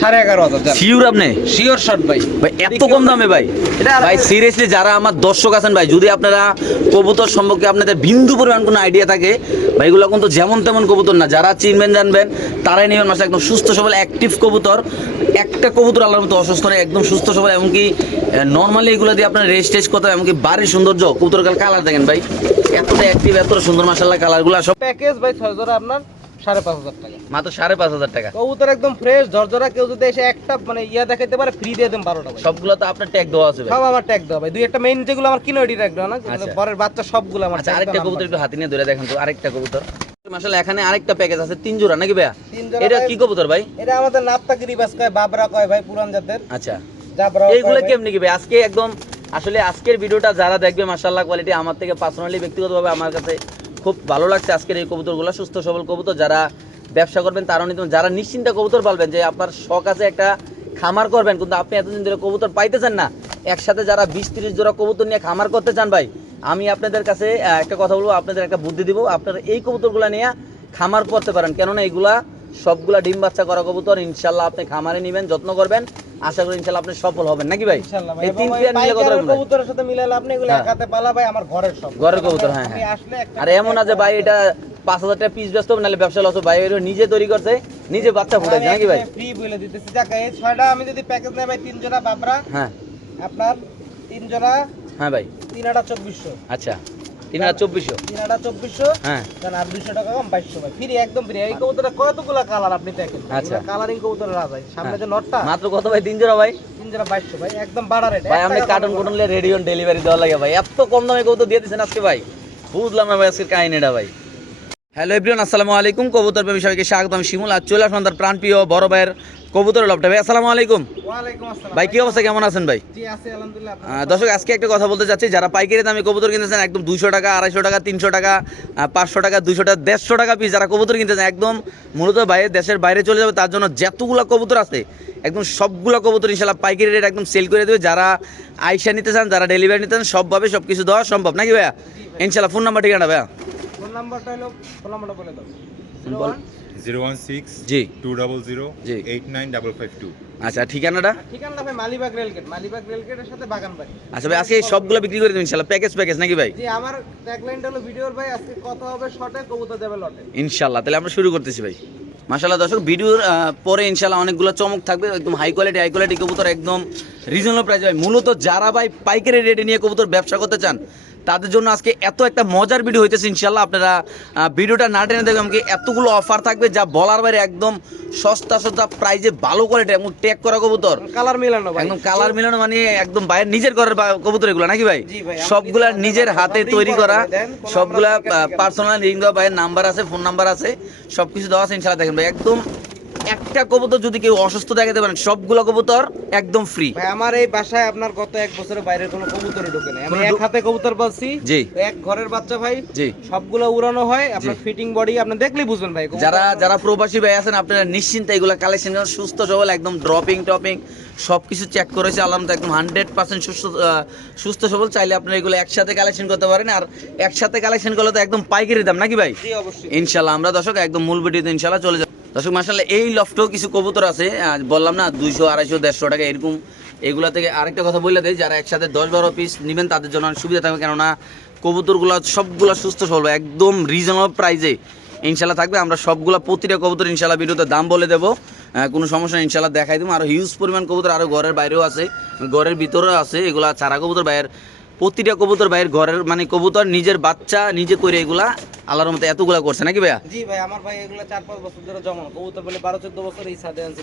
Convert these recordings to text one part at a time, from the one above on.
সাড়ে এগারো হাজার শিওর আপনি? শিওর শট ভাই। ভাই এত কম দামে ভাই? ভাই সিরিয়াসলি যারা আমার দর্শক আছেন ভাই যদি আপনারা কবুতর সম্পর্কে আপনাদের বিন্দু পরিমাণ কোনো আইডিয়া থাকে ভাই এগুলো কিন্তু যেমন তেমন কবুতর না। যারা চিনবেন জানবেন তারাই নেবেন। মাসে একদম সুস্থ সবল অ্যাক্টিভ কবুতর। একটা কবুতর আল্লাহর মতো অসুস্থ নয় একদম সুস্থ সবল এমনকি নর্মালি এগুলো দিয়ে আপনার রেস্ট টেস্ট করতে এমনকি বাড়ির সৌন্দর্য কবুতর কালার দেখেন ভাই। এতটা অ্যাক্টিভ এতটা সুন্দর মাসাল্লাহ কালারগুলো সব প্যাকেজ ভাই ছয় আপনার। সাড়ে পাঁচ হাজার টাকা। মাত্র সাড়ে পাঁচ হাজার টাকা? কবুতর একদম ফ্রেশ ঝরঝরা কেউ যদি এসে একটা মানে ইয়া দেখাইতে পারে ফ্রি দিয়ে দেন বারোটা সবগুলো তো আপনার ট্যাগ দেওয়া আছে সব আমার ট্যাগ দেওয়া ভাই। দুই একটা মেইন যেগুলো আমার কিনো এটি ট্যাগ না? আচ্ছা। পরের বাচ্চা সবগুলো আমার আচ্ছা আরেকটা কবুতর একটু হাতে নিয়ে ধরে দেখেন তো আরেকটা কবুতর। মাসাল এখানে আরেকটা প্যাকেজ আছে তিন জোড়া নাকি ভাইয়া? এটা। কি কবুতর ভাই? এটা আমাদের কয় বাবরা কয় ভাই পুরান জাতের। আচ্ছা। এইগুলো কেমনি কি ভাই? আজকে একদম আসলে আজকের ভিডিওটা যারা দেখবে মাশাআল্লাহ কোয়ালিটি আমার থেকে পার্সোনালি ব্যক্তিগতভাবে আমার কাছে খুব ভালো লাগছে আজকের এই কবুতরগুলো, সুস্থ সবল কবুতর। যারা ব্যবসা করবেন তারা নিতে যারা নিশ্চিন্তে কবুতর পালবেন, যে আপনার শখ আছে একটা খামার করবেন, কিন্তু আপনি এতদিন ধরে কবুতর পাইতেছেন না, একসাথে যারা বিশ তিরিশ জোড়া কবুতর নিয়ে খামার করতে চান ভাই, আমি আপনাদের কাছে একটা কথা বলব, আপনাদের একটা বুদ্ধি দিব, আপনারা এই কবুতরগুলো নিয়ে খামার করতে পারেন। কেননা এগুলা সবগুলা ডিম বাচ্চা করা কবুতর ইনশাল্লাহ আপনি খামারে নেবেন, যত্ন করবেন। আশা করি ইনশাল্লাহ আপনি সফল হবেন। নাকি ভাই? এই তিন পেয়ার নিলে কত রাখবেন কবুতরের সাথে মিলালে আপনি এগুলো হ্যাঁ। একাতে পালা ভাই আমার ঘরের সব। ঘরের কবুতর, হ্যাঁ, হ্যাঁ। আর এমন আছে ভাই এটা পাঁচ হাজার টাকা পিস ব্যস্ত নাহলে ব্যবসা লস ভাই নিজে তৈরি করছে নিজে বাচ্চা ফুটাইছে নাকি ভাই? ফ্রি বলে দিতেছি। যাক এই ছয়টা আমি যদি প্যাকেজ নেই ভাই তিন জোড়া বাবরা হ্যাঁ। আপনার তিন জোড়া হ্যাঁ ভাই। তিন আটা চব্বিশশো। আচ্ছা। তিন হাজার চব্বিশশো। তিন হাজার চব্বিশশো হ্যাঁ। আর টাকা কম বাইশশো ভাই। ফ্রি একদম ফ্রি। এই কবুতরটা কতগুলো কালার আপনি দেখেন? আচ্ছা। কালারিং রাজাই সামনে হ্যাঁ। যে নটটা মাত্র কত ভাই? তিন জোড়া ভাই? তিন জোড়া বাইশশো ভাই একদম বাড়া রেট ভাই আপনি কার্টুন কুটুন রেডি অন ডেলিভারি দেওয়া লাগে ভাই। এত কম দামে কবুতর দিয়ে দিচ্ছেন আজকে ভাই। বুঝলাম না ভাই আজকের কাহিনীটা ভাই। হ্যালো এভরিওয়ান আসসালামু আলাইকুম। কবুতর প্রেমী সবাইকে স্বাগত আমি শিমুল। আর চলে আসলাম তার প্রাণপ্রিয় বড় ভাইয়ের কবুতর লবটা। ভাই আসসালামু আলাইকুম। ভাই কি অবস্থা? কেমন আছেন ভাই? দর্শক আজকে একটা কথা বলতে চাচ্ছি। যারা পাইকারি দামে কবুতর কিনতেছেন একদম দুশো টাকা আড়াইশো টাকা তিনশো টাকা পাঁচশো টাকা দুশো টাকা দেড়শো টাকা পিস যারা কবুতর কিনতেছেন একদম মূলত বাইরে দেশের বাইরে চলে যাবে তার জন্য যতগুলো কবুতর আছে একদম সবগুলো কবুতর ইনশাল্লাহ পাইকারি রেট একদম সেল করে দেবে। যারা আইসা নিতে চান যারা ডেলিভারি নিতে চান সবভাবে সব কিছু দেওয়া সম্ভব। নাকি ভাইয়া? ইনশাল্লাহ ফোন নাম্বার ঠিকানা ভাইয়া? ফোন নাম্বারটা হলো ফোন নাম্বারটা বলে দাও। জিরো ওয়ান সিক্স জি। টু ডাবল জিরো জি। Eight nine double five two আচ্ছা ঠিকানাটা? ঠিকানা ভাই মালিবাগ রেলগেট। মালিবাগ রেলগেটের সাথে বাগান বাড়ি আচ্ছা ভাই আজকে সবগুলো বিক্রি করে দেবেন ইনশাল্লাহ প্যাকেজ প্যাকেজ নাকি ভাই? জি আমার ট্যাগলাইনটা হলো ভিডিওর ভাই আজকে কত হবে শর্টে কবুতর যাবে লটে। ইনশাল্লাহ তাহলে আমরা শুরু করতেছি ভাই। মাশাল্লাহ দর্শক ভিডিওর পরে ইনশাল্লাহ অনেকগুলো চমক থাকবে একদম হাই কোয়ালিটি হাই কোয়ালিটি কবুতর একদম রিজনেবল প্রাইস ভাই। মূলত যারা ভাই পাইকারি রেটে নিয়ে কবুতর ব্যবসা করতে চান তাদের জন্য আজকে এত একটা মজার ভিডিও হইতেছে ইনশাল্লাহ আপনারা ভিডিওটা না টেনে দেখবেন আমাকে এতগুলো অফার থাকবে যা বলার বাইরে একদম সস্তা সস্তা প্রাইজে ভালো কোয়ালিটি এবং ট্যাগ করা কবুতর। কালার মিলানো একদম কালার মিলানো মানে একদম বাইরের নিজের ঘরের কবুতর এগুলো নাকি ভাই? সবগুলা নিজের হাতে তৈরি করা সবগুলা। পার্সোনাল রিং দেওয়া ভাইয়ের নাম্বার আছে ফোন নাম্বার আছে সবকিছু দেওয়া আছে ইনশাল্লাহ দেখেন ভাই একদম একটা কবুতর যদি কেউ অসুস্থ দেখাতে পারেন সবগুলো কবুতর একদম ফ্রি ভাই আমার এই বাসায় আপনার গত এক বছরের বাইরের কোনো কবুতরই ঢোকে নাই। আমি এক হাতে কবুতর পাচ্ছি জি। এক ঘরের বাচ্চা ভাই জি। সবগুলো উড়ানো হয় আপনার ফিটিং বডি আপনি দেখলেই বুঝবেন ভাই যারা যারা প্রবাসী ভাই আছেন আপনারা নিশ্চিন্তে এগুলো কালেকশন করেন সুস্থ সবল একদম ড্রপিং টপিং সব কিছু চেক করেছে মতো একদম হান্ড্রেড পার্সেন্ট সুস্থ সুস্থ সবল। চাইলে আপনারা এগুলো একসাথে কালেকশন করতে পারেন আর একসাথে কালেকশন করলে তো একদম পাইকারি দাম নাকি ভাই? অবশ্যই। ইনশাল্লাহ আমরা দর্শক একদম মূল ভিডিওতে ইনশাল্লাহ চলে যাব। দর্শক মাসাল্লাহ এই লফটেও কিছু কবুতর আছে বললাম না, দুইশো, আড়াইশো, দেড়শো টাকা এরকম। এগুলা থেকে আরেকটা কথা বলে দেয় যারা একসাথে দশ বারো পিস নেবেন, তাদের জন্য সুবিধা থাকবে, কেননা কবুতরগুলো সবগুলো সুস্থ সবল, একদম রিজনেবল প্রাইজে ইনশাল্লাহ থাকবে। আমরা সবগুলা প্রতিটা কবুতর ইনশাল্লাহ ভিডিওতে দাম বলে দেবো কোনো সমস্যা ইনশাল্লাহ দেখাই দেবো। আরও হিউজ পরিমাণ কবুতর আরও ঘরের বাইরেও আছে, ঘরের ভিতরেও আছে, এগুলা চারা কবুতর বাইরের প্রতিটা কবুতর বাইরের ঘরের মানে কবুতর নিজের বাচ্চা নিজে করে এগুলা আল্লাহর মতো এতগুলা করছে নাকি ভাইয়া? জি ভাই আমার ভাই এগুলো চার পাঁচ বছর ধরে জমানো। কবুতর বলে বারো চোদ্দ বছর এই সাথে আনছি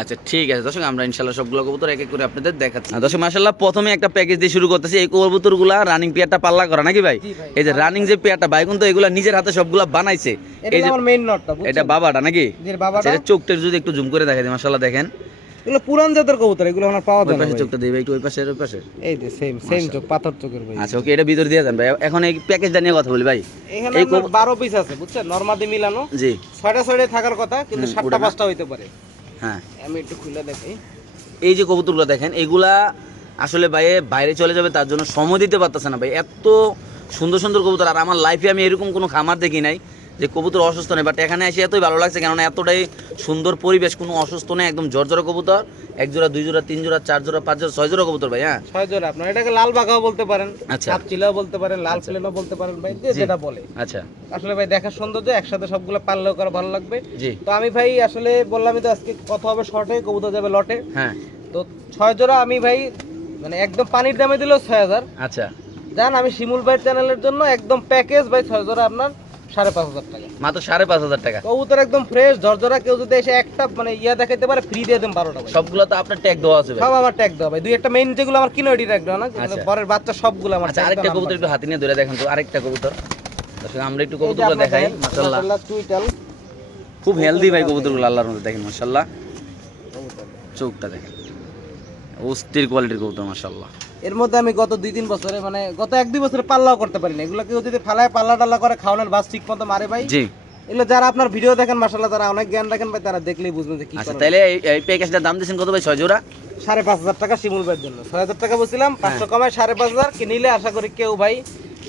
আচ্ছা ঠিক আছে। দর্শক আমরা ইনশাল্লাহ সবগুলো কবুতর এক এক করে আপনাদের দেখাচ্ছি। দর্শক মাসাল্লাহ প্রথমে একটা প্যাকেজ দিয়ে শুরু করতেছি। এই কবুতরগুলা রানিং পেয়ারটা পাল্লা করা নাকি ভাই? ভাই। এই যে রানিং যে পেয়ারটা ভাই কিন্তু এগুলা নিজের হাতে সবগুলা বানাইছে। এই যে এটা বাবাটা নাকি? বাবাটা। আচ্ছা, চোখটা যদি একটু জুম করে দেখাই দিই মাসাল্লাহ দেখেন। এগুলো পুরান জাতের কবুতর এগুলো আমার পাওয়া যায় না চোখটা ভাই একটু ওই পাশে ওই পাশে এই যে সেম সেম চোখ পাথর চোখের ভাই। আচ্ছা ওকে এটা ভিতর দিয়ে দেন ভাই। এখন এই প্যাকেজটা নিয়ে কথা বলি ভাই। এখানে এই আপনার কবু- বারো পিস আছে বুঝছেন? নর্মাদি মিলানো। জি। ছয়টা ছয়টা থাকার কথা কিন্তু হুম, সাতটা ওটা না। পাঁচটা হইতে পারে। হ্যাঁ। আমি একটু খুলে দেখাই এই যে কবুতরগুলো দেখেন এগুলা আসলে ভাই বাইরে চলে যাবে তার জন্য সময় দিতে পারতেছে না ভাই। এত সুন্দর সুন্দর কবুতর আর আমার লাইফে আমি এরকম কোনো খামার দেখি নাই। যে কবুতর অসুস্থ নেই বাট এখানে এসে এতই ভালো লাগছে কেননা এতটাই সুন্দর পরিবেশ কোনো অসুস্থ নেই একদম জর্জরা কবুতর এক জোড়া দুই জোড়া তিন জোড়া চার জোড়া পাঁচ জোড়া ছয় জোড়া কবুতর ভাই হ্যাঁ? ছয় জোড়া আপনার এটাকে লাল বাঘাও বলতে পারেন আচ্ছা। চিলাও বলতে পারেন লাল প্লেনও বলতে পারেন ভাই যে যেটা বলে। আচ্ছা। আসলে ভাই দেখার সৌন্দর্য একসাথে সবগুলো পারলেও করা ভালো লাগবে। জি। তো আমি ভাই আসলে বললামই তো আজকে কথা হবে শর্টে কবুতর যাবে লটে। হ্যাঁ। তো ছয় জোড়া আমি ভাই মানে একদম পানির দামে দিলেও ছয় হাজার। আচ্ছা। জান আমি শিমুল ভাই চ্যানেলের জন্য একদম প্যাকেজ ভাই ছয় জোড়া আপনার। সাড়ে পাঁচ হাজার টাকা। মাত্র সাড়ে পাঁচ হাজার টাকা? কবুতর একদম ফ্রেশ ঝরঝরা কেউ যদি এসে একটা মানে ইয়া দেখাইতে পারে ফ্রি দিয়ে দেন বারোটা ভাই। সবগুলো তো আপনার ট্যাগ দেওয়া আছে সব আমার ট্যাগ দেওয়া ভাই। দুই একটা মেইন যেগুলো আমার কিনো এটি ট্যাগ দেওয়া না আচ্ছা। পরের বাচ্চা সবগুলো আমার আচ্ছা আরেকটা কবুতর। একটু হাতে নিয়ে ধরে দেখেন তো আরেকটা কবুতর। আমরা একটু কবুতরগুলো দেখাই মাশাআল্লাহ। খুব হেলদি ভাই কবুতরগুলো আল্লাহর মধ্যে দেখেন মাশাআল্লাহ। চোখটা দেখেন। অস্থির কোয়ালিটির কবুতর মাশাআল্লাহ। এর মধ্যে আমি গত দুই তিন বছরে মানে গত এক দুই বছরে পাল্লাও করতে পারি না এগুলো কেউ যদি ফালায় পাল্লা টাল্লা করে খাওয়ানোর বাস ঠিক মতো মারে ভাই। জি। এগুলো যারা আপনার ভিডিও দেখেন মাসাল্লাহ তারা অনেক জ্ঞান রাখেন ভাই তারা দেখলেই বুঝবেন যে কি আচ্ছা তাহলে এই- প্যাকেজটার দাম দিয়েছেন কত ভাই? ছয় জোড়া? সাড়ে পাঁচ হাজার টাকা শিমুল ভাইয়ের জন্য। ছয় হাজার টাকা বলছিলাম হ্যাঁ। পাঁচশো কমায় সাড়ে পাঁচ হাজার কি নিলে আশা করি কেউ ভাই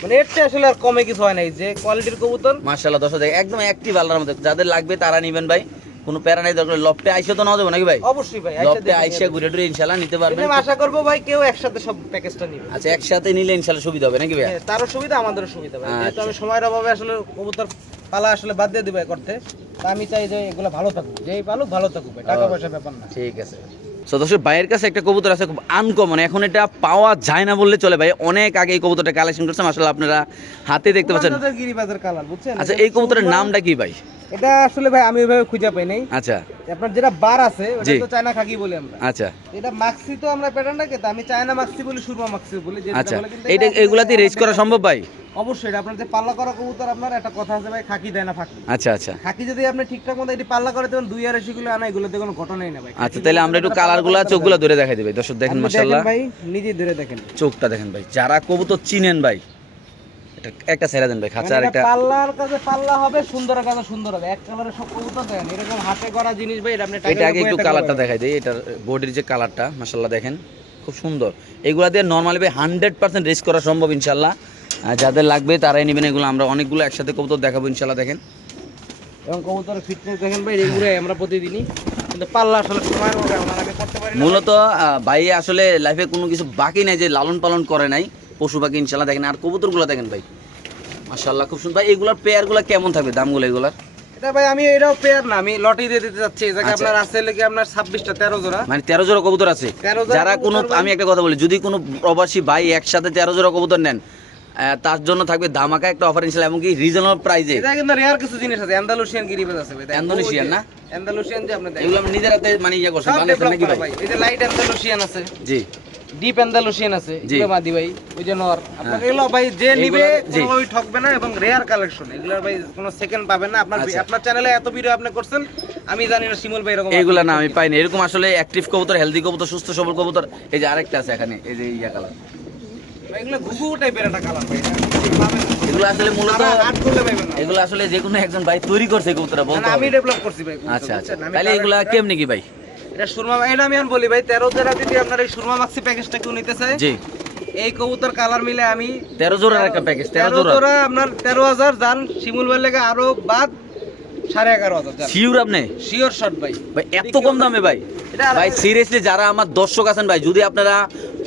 মানে এর আসলে আর কমে কিছু হয় নাই। যে কোয়ালিটির কবুতর মাশাআল্লাহ দশ হাজার একদম অ্যাক্টিভ আল্লাহর মধ্যে যাদের লাগবে তারা নেবেন ভাই। কোনো প্যারা নাই দরকার লফটে আইসে তো নাও যাবে নাকি ভাই? অবশ্যই ভাই লফটে আইসে নিয়ে ঘুরে ইনশাআল্লাহ ইনশাল্লাহ নিতে পারবেন আমি আশা করব ভাই কেউ একসাথে সব প্যাকেজটা নিবে। আচ্ছা একসাথে নিলে ইনশাল্লাহ সুবিধা হবে নাকি ভাই? হ্যাঁ, তারও সুবিধা আমাদেরও সুবিধা ভাই। যেহেতু আচ্ছা। আমি সময়ের অভাবে আসলে কবুতর পালা আসলে বাদ দিয়ে দিবে করতে। তা আমি চাই যে এগুলো ভালো থাকুক। যেই পালুক ভালো থাকুক ভাই টাকা পয়সা ব্যাপার না। ঠিক আছে। তো দর্শক ভাইয়ের কাছে একটা কবুতর আছে খুব আনকমন এখন এটা পাওয়া যায় না বললে চলে। ভাই অনেক আগে এই কবুতরটা কালেকশন করছে মাসাল্লাহ আপনারা হাতে দেখতে পাচ্ছেন। কালার আচ্ছা এই কবুতরের নামটা কি ভাই? এটা আসলে ভাই আমি ওইভাবে খুঁজে পাই নাই। আচ্ছা। আপনার যেটা বার আছে ওটা তো চায়না খাকি বলি আমরা। আচ্ছা। এটা মাক্সি তো আমরা প্যাটার্নটাকে তো আমি চায়না মাক্সি বলি সুরমা মাক্সি বলি যেটা আচ্ছা। এটা এগুলাতে রেস করা সম্ভব ভাই? অবশ্যই এটা আপনার যে পাল্লা করা কবুতর আপনার একটা কথা আছে ভাই খাকি দেয় না ফাঁকি। আচ্ছা আচ্ছা। খাকি যদি আপনি ঠিকঠাক মতো এটি পাল্লা করে দেবেন দুই আরগুলো আনা এগুলোতে কোনো ঘটনাই না ভাই আচ্ছা তাহলে আমরা একটু কালারগুলো চোখগুলো ধরে দেখাই দেবে। দর্শক দেখেন মাসাল্লাহ ভাই নিজে ধরে দেখেন। চোখটা দেখেন ভাই যারা কবুতর চিনেন ভাই এটা একটা ছেড়ে দেন ভাই খাঁচা আর মানে একটা পাল্লার কাছে পাল্লা হবে সুন্দরের কাছে সুন্দর হবে। এক সব কবুতর দেখেন এরকম হাতে করা জিনিস ভাই এটা আপনি এটা আগে একটু কালারটা দেখাই দিই এটার বডির যে কালারটা মাসাল্লাহ দেখেন খুব সুন্দর। এগুলা দিয়ে নর্মালি ভাই হান্ড্রেড পার্সেন্ট রেস করা সম্ভব ইনশাল্লাহ যাদের লাগবে তারাই নেবেন এগুলো আমরা অনেকগুলো একসাথে কবুতর দেখাবো ইনশাল্লাহ দেখেন। এবং কবুতরের ফিটনেস দেখেন ভাই রেগুরে আমরা প্রতিদিনই কিন্তু পাল্লা আসলে সময়ের মধ্যে আমরা করতে পারি মূলত ভাই আসলে লাইফে কোনো কিছু বাকি নাই যে লালন পালন করে নাই। পশু পাখি ইনশাল্লাহ দেখেন আর কবুতরগুলো দেখেন ভাই। মাশাল্লাহ খুব সুন্দর। ভাই এগুলোর পেয়ারগুলো কেমন থাকবে দামগুলো এগুলার? এটা ভাই আমি এটাও পেয়ার না আমি লটারি দিয়ে দিতে যাচ্ছি এই জায়গায় আচ্ছা। আপনার আছে লেগে আপনার ছাব্বিশটা তেরো জোড়া। মানে তেরো জোড়া কবুতর আছে। যারা কোনো আমি একটা কথা বলি যদি কোনো প্রবাসী ভাই একসাথে তেরো জোড়া কবুতর নেন তার জন্য থাকবে দামাকা একটা অফার ইনশাল্লাহ এমনকি রিজনেবল প্রাইজে এটা কিন্তু রেয়ার কিছু জিনিস আছে অ্যান্ডালুসিয়ান গিরিবাজ আছে ভাই দেখেন। না? অ্যান্ডালুসিয়ান যে আপনি দেখেন। এগুলো আমি নিজের হাতে মানে ইয়ে সব বানাইছেন develop নাকি ভাই। এই যে লাইট অ্যান্ডালুসিয়ান আছে। জি। ডিপ অ্যান্ডালুসিয়ান আছে এগুলো মাদি ভাই ওই যে নর। আপনার হ্যাঁ। এগুলো ভাই যে নিবে এগুলো- কোনোভাবেই ঠকবে না এবং রেয়ার কালেকশন এগুলোর ভাই কোনো সেকেন্ড পাবেন না। আপনার আচ্ছা। আপনার চ্যানেলে এত ভিডিও আপনি করছেন আমি জানি না শিমুল ভাই এরকম এইগুলা না আমি পাইনি। এরকম আসলে অ্যাক্টিভ কবুতর হেলদি কবুতর সুস্থ সবল কবুতর এই যে আরেকটা আছে এখানে এই যে ইয়া কালার এগুলো আসলে মূলত এগুলো আসলে যে কোনো একজন ভাই তৈরি করছে বলতে আমি ডেভেলপ করছি ভাই আচ্ছা আচ্ছা। তাহলে এগুলা কেমনি কি ভাই? এটা সুরমা এটা আমি বলি ভাই তেরো জোড়া যদি আপনার এই সুরমা মাক্সি প্যাকেজটা কেউ নিতে চায় জি। এই কবুতর কালার মিলে আমি তেরো জোড়ার একটা প্যাকেজ তেরো জোড়া আপনার তেরো হাজার যান শিমুল ভাই লেগে আরও বাদ সাড়ে এগারো হাজার যান। শিওর আপনি? শিওর শট ভাই। ভাই এত কম দামে ভাই। ভাই সিরিয়াসলি যারা আমার দর্শক আছেন ভাই যদি আপনারা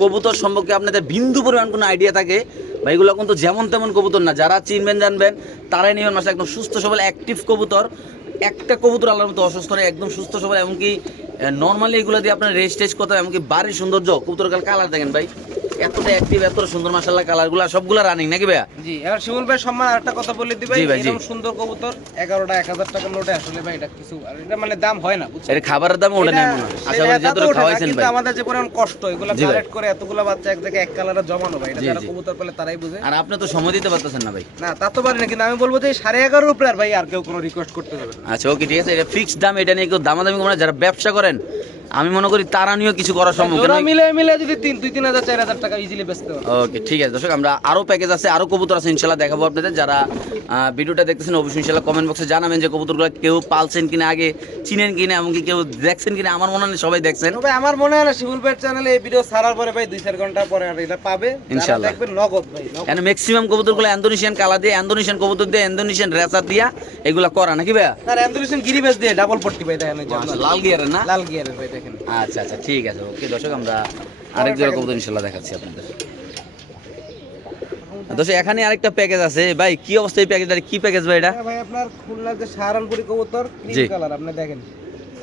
কবুতর সম্পর্কে আপনাদের বিন্দু পরিমাণ কোনো আইডিয়া থাকে? বা এগুলো কিন্তু যেমন তেমন কবুতর না। যারা চিনবেন, জানবেন, তারাই নেবেন মাসে একদম সুস্থ সবল অ্যাক্টিভ কবুতর। একটা কবুতর আল্লাহর মতো অসুস্থ নয়, একদম সুস্থ সবল, এমনকি নর্মালি এগুলো দিয়ে আপনার রেস্ট টেস্ট করতে এমনকি বাড়ির সৌন্দর্য কবুতর কালার দেখেন ভাই। এতটা অ্যাক্টিভ এত সুন্দর মাসাল্লাহ কালারগুলো সবগুলো রানিং নাকি ভাইয়া? জি এবার শিমুল ভাই সম্মান আরেকটা কথা বলে দিবে জি ভাই, জি। এরকম সুন্দর কবুতর এগারোটা এক হাজার টাকার নোটে আসলে ভাই এটা কিছু আর এটা মানে দাম হয় না বুঝছেন? এটা খাবারের দাম ওটা নেই মনে আশা করি এটা যেহেতু তো ওঠে না, খাওয়াইছেন কিন্তু আমাদের যে পরিমাণ কষ্ট এগুলো কালেক্ট করে এতগুলো বাচ্চা এক জায়গায় এক কালারে জমানো ভাই এটা যারা জি। কবুতর পেলে তারাই বুঝে। আর আপনি তো সময় দিতে পারতেছেন না ভাই। না তা তো পারি না কিন্তু আমি বলব যে সাড়ে এগারোর উপরে আর ভাই আর কেউ কোনো রিকোয়েস্ট করতে যাবে না। আচ্ছা ওকে ঠিক আছে এটা ফিক্সড দাম এটা নিয়ে কেউ দামাদামি যারা ব্যবসা করেন আমি মনে করি তারা নিয়েও কিছু করার সম্ভব জোড়া মিলে মিলে যদি তিন দুই তিন হাজার চার হাজার টাকা ইজিলি বেচতে পারব ওকে ঠিক আছে দর্শক আমরা আরও প্যাকেজ আছে আরও কবুতর আছে ইনশাল্লাহ দেখাবো আপনাদের। যারা ভিডিওটা দেখতেছেন অবশ্যই ইনশাল্লাহ কমেন্ট বক্সে জানাবেন যে কবুতরগুলো কেউ পালছেন কিনা আগে চিনেন কিনা এমনকি কেউ দেখছেন কিনা আমার মনে হয় সবাই দেখছেন। তবে আমার মনে হয় না শিমুল ভাইয়ের চ্যানেলে এই ভিডিও ছাড়ার পরে ভাই দুই চার ঘণ্টা পরে আর এটা পাবে। ইনশাল্লাহ। দেখবেন নগদ ভাই। এখানে ম্যাক্সিমাম কবুতরগুলো ইন্দোনেশিয়ান কালা দিয়ে ইন্দোনেশিয়ান কবুতর দিয়ে ইন্দোনেশিয়ান রেসার দিয়া এগুলা করা নাকি ভাইয়া? আর অ্যান্ডুলেশন গিরিবেশ দিয়ে ডাবল পট্টি ভাই দেখেন। লাল গিয়ারের না? লাল গিয়ারের ভাই দেখেন। আচ্ছা আচ্ছা ঠিক আছে ওকে দর্শক আমরা আরেক জোড়া কবুতর ইনশাল্লাহ দেখাচ্ছি আপনাদের। দর্শক এখানে আরেকটা প্যাকেজ আছে। ভাই কি অবস্থা এই প্যাকেজটা কি প্যাকেজ ভাই এটা? ভাই আপনার খুলনার যে সাহারানপুরি কবুতর ক্রিম কালার আপনি দেখেন।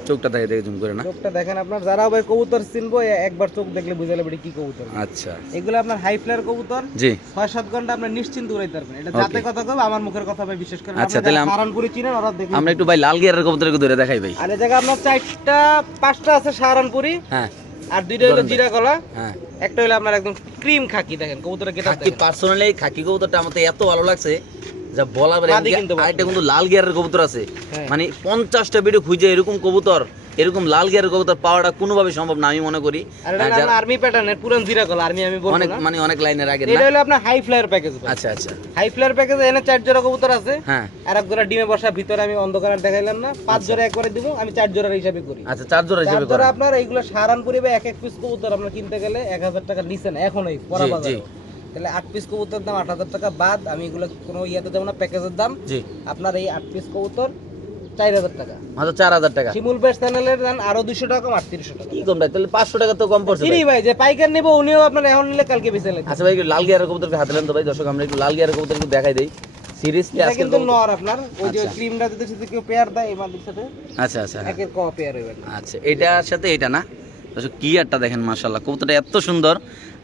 চোখটা দেখে দেখে জুম করে না? চোখটা দেখেন আপনার যারা ভাই কবুতর চিনবো একবার চোখ দেখলে বুঝে যাবে কি কবুতর। আচ্ছা। এগুলো আপনার হাই ফ্লায়ার কবুতর। জি। ছয় সাত ঘণ্টা আপনার নিশ্চিন্ত উড়াইতে পারবেন। এটা. যাতে কথা কবে আমার মুখের কথা ভাই বিশেষ করে আচ্ছা, তাহলে সাহারানপুরি চিনেন ওরা দেখুন আমরা একটু ভাই লাল গিয়ারের কবুতর একটু ধরে দেখাই ভাই। আর এই জায়গায় আপনার চারটা পাঁচটা আছে সাহারানপুরি হ্যাঁ। আর দুইটা হলো জিরা কলা। হ্যাঁ। একটা হলো আপনার একদম ক্রিম খাকি দেখেন কবুতরের গেটা খাকি পার্সোনালি খাকি কবুতরটা আমার তো এত ভালো লাগছে। যা কিন্তু ভালো। আরেকটা কিন্তু লাল গিয়ারের কবুতর আছে। হ্যাঁ। মানে পঞ্চাশটা ভিডিও খুঁজে এরকম কবুতর এরকম লাল গিয়ারের কবুতর পাওয়াটা কোনোভাবে সম্ভব না আমি মনে করি। আর্মি প্যাটার্নের পুরান জিরা কলা আর্মি আমি বলব অনেক মানে অনেক লাইনের আগে এটা হলো আপনার হাই ফ্লায়ার প্যাকেজ আচ্ছা আচ্ছা। হাই ফ্লায়ার প্যাকেজ এনে চার জোড়া কবুতর আছে। হ্যাঁ। আর এক জোড়া ডিমে বসা ভিতরে আমি অন্ধকার দেখাইলাম না। পাঁচ জোড়া একবারে দিব আমি চার জোড়ার হিসাবে করি। আচ্ছা চার জোড়া হিসেবে করেন। আপনার এইগুলো সারানপুরি বা এক এক পিস কবুতর আপনার কিনতে গেলে এক হাজার টাকা নিচে না এখন এই পরা বাজারে। তাহলে আট পিস কবুতর দাম আট হাজার টাকা বাদ আমি এগুলো কোনো ইয়েতে দেবো না প্যাকেজের দাম। জি। আপনার এই আট পিস কবুতর চার হাজার টাকা। মাত্র চার হাজার টাকা। শিমুল বেশ চ্যানেলের দাম আরও দুশো টাকা কম আটত্রিশশো টাকা। কি কম ভাই তাহলে পাঁচশো টাকা তো কম পড়ছে ভাই। যে পাইকার নেব উনিও আপনার এখন নিলে কালকে বেঁচে লাগবে আচ্ছা ভাই লাল গিয়ারের কবুতরকে হাতে নেন তো ভাই দর্শক আমরা একটু লাল গিয়ারের কবুতর একটু দেখাই দেই। সিরিয়াসলি আজকে কিন্তু নর আপনার ওই যে আচ্ছা। ক্রিমটা যদি সাথে কেউ পেয়ার দেয় এই সাথে আচ্ছা আচ্ছা। একের ক পেয়ার হইবে। আচ্ছা এটার সাথে এটা না? কি একটা দেখেন মাশাল্লাহ কবুতরটা এত সুন্দর।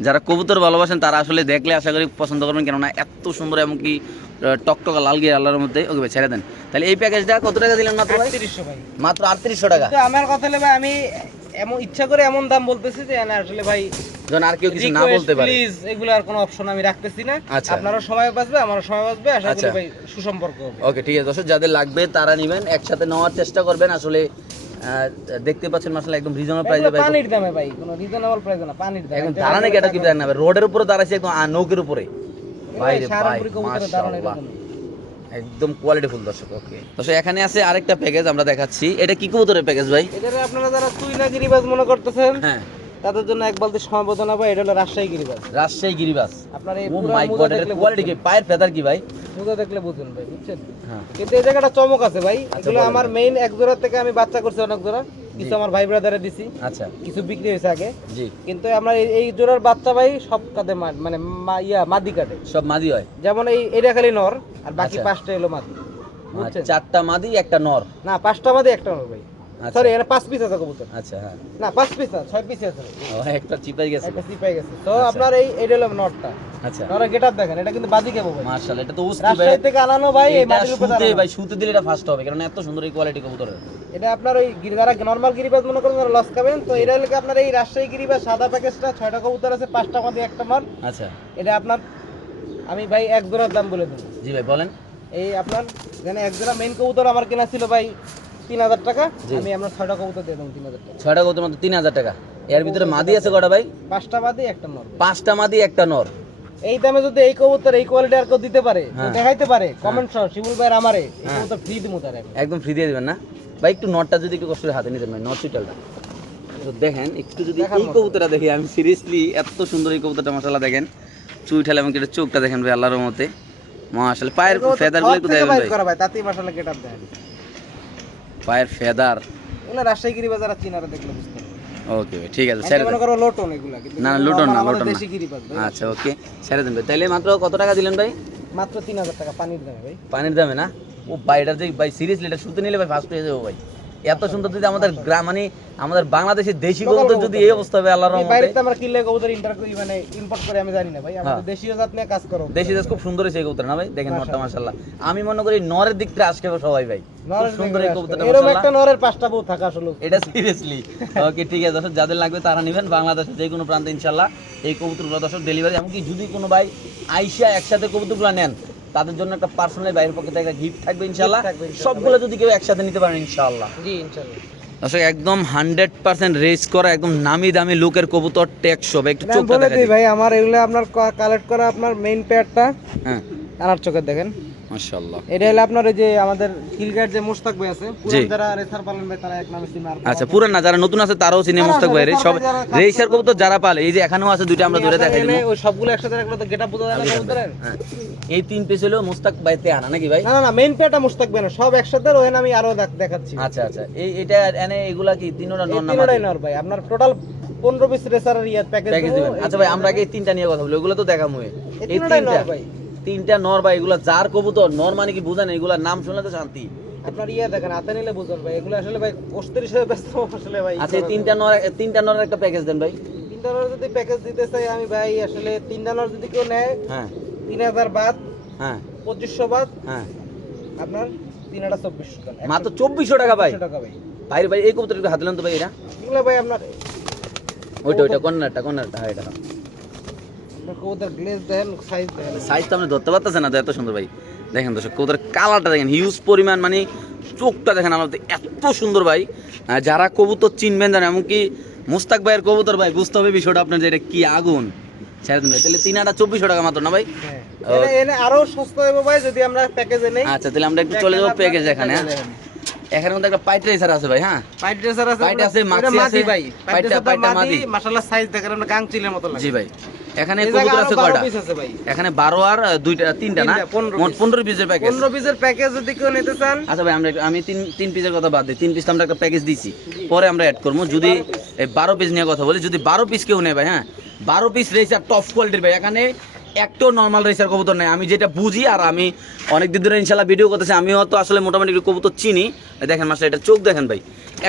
যারা কবুতর ভালোবাসেন তারা আসলে দেখলে আশা করি পছন্দ করবেন কেননা এত সুন্দর এমনকি আহ, টকটকা লাল গিয়ে আল্লাহর মধ্যে ওকে ভাই ছেড়ে দেন। তাহলে এই প্যাকেজটা কত টাকা দিলেন মাত্র ভাই? মাত্র আটত্রিশশো টাকা। আমার কথা হলে ভাই আমি এমন ইচ্ছা করে এমন দাম বলতেছি যে আসলে ভাই যখন আর কেউ কিছু না বলতে পারে। প্লিজ এগুলো আর কোনো অপশন আমি রাখতেছি না। আচ্ছা। আপনারও সময় বাঁচবে আমারও সময় বাঁচবে আশা করি আচ্ছা। ভাই সুসম্পর্ক হবে। ওকে ঠিক আছে। দর্শক যাদের লাগবে তারা নেবেন। একসাথে নেওয়ার চেষ্টা করবেন। আসলে দেখতে পাচ্ছেন মাসাল একদম রিজনেবল প্রাইসে ভাই পানির দামে ভাই কোনো রিজনেবল প্রাইস না পানির দামে। এখন দাঁড়ানো কি এটা কি জানেন না ভাই? রোডের উপরে দাঁড়াইছে একদম নৌকের উপরে। ভাই রে ভাই দাঁড়ানো মাশাআল্লাহ। একদম কোয়ালিটি ফুল দর্শক ওকে দর্শক এখানে আছে আরেকটা প্যাকেজ আমরা দেখাচ্ছি। এটা কি কবুতরের প্যাকেজ ভাই? এটা আপনারা যারা তুই না গিরিবাজ মনে করতেছেন হ্যাঁ। তাদের জন্য এক বালতি সমবেদনা পাই এটা হলো রাজশাহী গিরিবাজ রাজশাহী গিরিবাস। আপনার এই পুরো মাই গড এর কোয়ালিটি কি? পায়ের ফেদার কি ভাই? মুদা দেখলে বুঝুন ভাই বুঝছেন? হ্যাঁ। কিন্তু এই জায়গাটা চমক আছে ভাই। এগুলো আমার মেইন এক জোড়া থেকে আমি বাচ্চা করছি অনেক জোড়া। কিছু আমার ভাই ব্রাদারে দিছি। আচ্ছা। কিছু বিক্রি হয়েছে আগে। জি। কিন্তু আমরা এই- জোড়ার বাচ্চা ভাই সব কাটে মানে ইয়া মাদি কাটে সব মাদি হয়। যেমন এই এটা খালি নর আর বাকি আচ্ছা। পাঁচটা এলো মাদি। বুঝছেন? চারটা মাদি একটা নর। না পাঁচটা মাদি একটা নর ভাই। আচ্ছা। সরি এটা পাঁচ পিস আছে কবুতর। আচ্ছা হ্যাঁ। না পাঁচ পিস না ছয় পিস আছে। একটা চিপাই গেছে। একটা সিপাই গেছে। তো আপনার এই এটা হলো নরটা আচ্ছা। গেটআপ দেখেন এটা কিন্তু কেবো ভাই। মাশাআল্লাহ এটা তো উস্তি ভাই। রাজশাহী থেকে আনানো ভাই এই মাটির উপরে শুতে ভাই শুতে দিলে এটা ফার্স্ট হবে কারণ এত সুন্দর এই কোয়ালিটি কবুতরের। এটা আপনার ওই গিরি- যারা নর্মাল গিরিবাজ মনে করেন লস খাবেন। তো এটা হলো আপনার এই রাজশাহী গিরিবাজ সাদা প্যাকেজটা ছয়টা কবুতর আছে পাঁচটা মাদি একটা নর আচ্ছা। এটা আপনার আমি ভাই এক জোড়ার দাম বলে দেবো। জি ভাই বলেন। এই আপনার যেখানে এক জোড়া মেইন কবুতর আমার কেনা ছিল ভাই তিন হাজার টাকা আমি ছয়টা কবুতর দিয়ে দেবো তিন হাজার টাকা। ছয়টা কবুতর মাত্র তিন হাজার টাকা। এর ভিতরে মাদি আছে কটা ভাই? পাঁচটা বাদে একটা নর। পাঁচটা মাদি একটা নর। এই দামে যদি এই কবুতর এই কোয়ালিটি আর কেউ দিতে পারে হ্যাঁ। দেখাইতে পারে কমেন্ট সহ শিমুল ভাইয়ের আমারে এই হ্যাঁ। কবুতর ফ্রি তার একদম ফ্রি দিয়ে দিবেন না? ভাই একটু নটটা যদি একটু কষ্ট করে হাতে নট চুইটালটা তো দেখেন একটু যদি এই কবুতরটা দেখি আমি সিরিয়াসলি এত সুন্দর এই কবুতরটা মশালা দেখেন। চুইঠাল এবং এটা চোখটা দেখেন ভাই আল্লাহর মতে মাশাআল্লাহ পায়ের এই ফেদারগুলো একটু বাইর ভাই। তাতেই গেট আপ দেন। পায়ের ফেদার। এগুলো রাজশাহী বাজার আর চিনারা দেখলে বুঝতে পারবে। ওকে ভাই ঠিক আছে স্যার মনে করো লোটন এগুলা কিন্তু না, লোটন না, লোটন না। আচ্ছা ওকে ছেড়ে দেন ভাই। তাইলে মাত্র কত টাকা দিলেন ভাই? মাত্র তিন হাজার টাকা পানির দামে ভাই। পানির দামে না? ও ভাই এটা যে ভাই সিরিয়াসলি এটা শুতে নিলে ভাই ফার্স্ট হয়ে যাব ভাই। এত সুন্দর যদি আমাদের গ্রাম মানে আমাদের বাংলাদেশের দেশি কবুতর যদি এই অবস্থা হবে আল্লাহর রহমতে। বাইরে আমরা কিনলে কবুতর ইন্টার মানে ইম্পোর্ট করে আমি জানি না ভাই। আমাদের হ্যাঁ। দেশীয় জাত নিয়ে কাজ করো। দেশি দেশ খুব সুন্দর হয়েছে এই কবুতর না ভাই? দেখেন নটটা মাশাআল্লাহ। আমি মনে করি নরের দিক থেকে আজকে সবাই ভাই। খুব সুন্দর এই কবুতরটা এরকম একটা নরের পাঁচটা বউ থাকা আসলে এটা সিরিয়াসলি ওকে ঠিক আছে দর্শক যাদের লাগবে তারা নেবেন। বাংলাদেশের যে কোনো প্রান্তে ইনশাল্লাহ এই কবুতরগুলো দর্শক ডেলিভারি এমনকি যদি কোনো ভাই আইসা একসাথে কবুতরগুলো নেন তাদের জন্য একটা পার্সোনালি বাইরের পক্ষে থেকে একটা গিফট থাকবে ইনশাল্লাহ সবগুলো যদি কেউ একসাথে নিতে পারেন ইনশাল্লাহ জি ইনশাআল্লাহ। দর্শক একদম হান্ড্রেড পার্সেন্ট রেস করা একদম নামি দামি লুকের কবুতর টেক সব একটু চোখ বলে দিই দিই। ভাই আমার এগুলো আপনার কালেক্ট করা আপনার মেইন প্যাডটা হ্যাঁ। আনার চোখে দেখেন। মাশাআল্লাহ। এটা হলো আপনার যে আমাদের হিলগার্ড যে মোস্তাক ভাই আছে পুরান যারা রেসার পালন ভাই তারা এক নামে চিনে আচ্ছা পুরান না যারা নতুন আছে তারাও চিনে তারা মুস্তাক ভাইরে তারা সব রেসার কবুতর যারা পালে এই যে এখানেও আছে দুইটা আমরা ধরে দেখাই দিব ওই সবগুলো একসাথে রাখলে তো গেটা বোঝা যায় না কবুতরের। হ্যাঁ। এই তিন পিস হলো মুস্তাক ভাইতে আনা নাকি ভাই? না না না মেইন পেয়ারটা মোস্তাক ভাই না সব একসাথে ওই আমি আরও দেখাচ্ছি। আচ্ছা আচ্ছা এই এটা এনে এগুলা কি তিনটা নন না তিনটাই নর ভাই আপনার টোটাল পনেরো পিস রেসারের ইয়ার প্যাকেজ আচ্ছা ভাই আমরা আগে এই তিনটা নিয়ে কথা বলি ওগুলো তো দেখামু। এই তিনটা। ভাই। তিনটা নর ভাই এগুলা যার কবুতর নর মানে কি বুঝেন এগুলার নাম শুনলে তো শান্তি। আপনার ইয়ে দেখেন হাতে নিলে বুঝবেন ভাই এগুলো আসলে ভাই কোস্তের হিসেবে ব্যস্ত আসলে ভাই আচ্ছা তিনটা নর তিনটা একটা প্যাকেজ দেন ভাই। তিনটা নর যদি প্যাকেজ দিতে চাই আমি ভাই আসলে তিনটা নর যদি কেউ নেয় হ্যাঁ। তিন হাজার বাদ হ্যাঁ। পঁচিশশো বাদ হ্যাঁ। আপনার তিন হাজার চব্বিশশো টাকা। মাত্র চব্বিশশো টাকা ভাই। টাকা ভাই। ভাই ভাই এই কবুতর হাতে নেন তো ভাই এরা এগুলো ভাই আপনার ওইটা ওইটা কর্নারটা কর্নারটা হ্যাঁ এটা। কবুতর গ্লেজ দেখেন সাইজ দেখেন। সাইজ তো আপনি ধরতে পারতেছেন না তো এত সুন্দর ভাই। দেখেন দর্শক কবুতর কালারটা দেখেন হিউজ পরিমাণ মানে চোখটা দেখেন আমাদের এত সুন্দর ভাই। যারা কবুতর চিনবেন জানেন এমনকি মুস্তাক ভাইয়ের কবুতর ভাই বুঝতে হবে বিষয়টা আপনার যে এটা কি আগুন। ছেড়ে দিন তাহলে তিন হাজার চব্বিশশো টাকা মাত্র না ভাই? হ্যাঁ। এনে আরও সস্তা হবে ভাই যদি আমরা প্যাকেজে নেই। আচ্ছা তাহলে আমরা একটু চলে যাব প্যাকেজ এখানে হ্যাঁ? এখানে মধ্যে একটা পাইট রেসার আছে ভাই হ্যাঁ? পাইট ড্রেসার আছে পাইট আছে, আছে, ভাই। পাইট পাইটটা মাদি। মাশাআল্লাহ সাইজ দেখেন আপনার গাংচিলের মতো লাগে। জি ভাই। এখানে কবুতর আছে কয়টা? এখানে বারো আর দুইটা তিনটা না? মোট piece। পনেরো পিসের প্যাকেজ পনেরো পিসের প্যাকেজ যদি কেউ নিতে চান। আচ্ছা ভাই আমরা আমি তিন তিন পিসের কথা বাদ দিই। তিন পিস আমরা একটা প্যাকেজ দিছি। পরে আমরা অ্যাড করব। যদি এই বারো পিস নিয়ে কথা বলি যদি বারো পিস কেউ নেয় ভাই হ্যাঁ? বারো পিস রেসার টপ কোয়ালিটির ভাই। এখানে একটাও নর্মাল রেসার কবুতর নেই। আমি যেটা বুঝি আর আমি অনেক দিন ধরে ইনশাল্লাহ ভিডিও করতেছি আমিও তো আসলে মোটামুটি একটু কবুতর চিনি। দেখেন মাসে এটা চোখ দেখেন ভাই।